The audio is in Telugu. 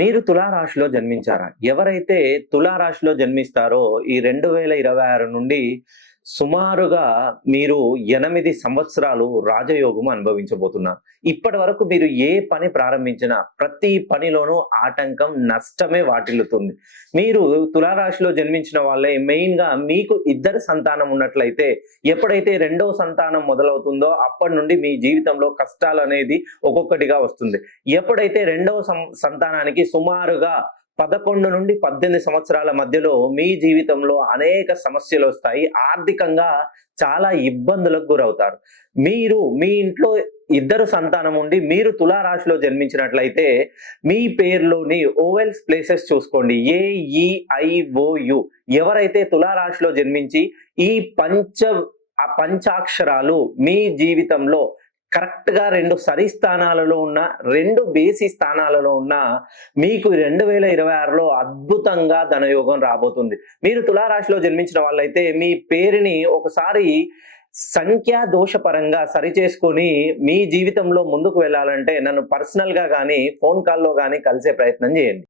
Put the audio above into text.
మీరు తులారాశిలో జన్మించారా? ఎవరైతే తులారాశిలో జన్మిస్తారో ఈ రెండు వేల ఇరవై ఆరు నుండి సుమారుగా మీరు ఎనిమిది సంవత్సరాలు రాజయోగం అనుభవించబోతున్నారు. ఇప్పటి వరకు మీరు ఏ పని ప్రారంభించినా ప్రతి పనిలోనూ ఆటంకం నష్టమే వాటిల్లుతుంది. మీరు తులారాశిలో జన్మించిన వాళ్ళే మెయిన్గా మీకు ఇద్దరు సంతానం ఉన్నట్లయితే ఎప్పుడైతే రెండవ సంతానం మొదలవుతుందో అప్పటి నుండి మీ జీవితంలో కష్టాలు అనేది ఒక్కొక్కటిగా వస్తుంది. ఎప్పుడైతే రెండవ సం- సంతానానికి సుమారుగా పదకొండు నుండి పద్దెనిమిది సంవత్సరాల మధ్యలో మీ జీవితంలో అనేక సమస్యలు వస్తాయి. ఆర్థికంగా చాలా ఇబ్బందులకు గురవుతారు. మీరు మీ ఇంట్లో ఇద్దరు సంతానం ఉండి మీరు తులారాశిలో జన్మించినట్లయితే మీ పేర్లోని ఓవెల్స్ ప్లేసెస్ చూసుకోండి. A E I O U ఎవరైతే తులారాశిలో జన్మించి ఈ పంచ ఆ పంచాక్షరాలు మీ జీవితంలో కరెక్ట్గా రెండు సరి స్థానాలలో ఉన్న రెండు బేసి స్థానాలలో ఉన్న మీకు రెండు వేల ఇరవై ఆరులో అద్భుతంగా ధనయోగం రాబోతుంది. మీరు తులారాశిలో జన్మించిన వాళ్ళైతే మీ పేరుని ఒకసారి సంఖ్యా దోషపరంగా సరి చేసుకొని మీ జీవితంలో ముందుకు వెళ్ళాలంటే నన్ను పర్సనల్గా కానీ ఫోన్ కాల్లో కానీ కలిసే ప్రయత్నం చేయండి.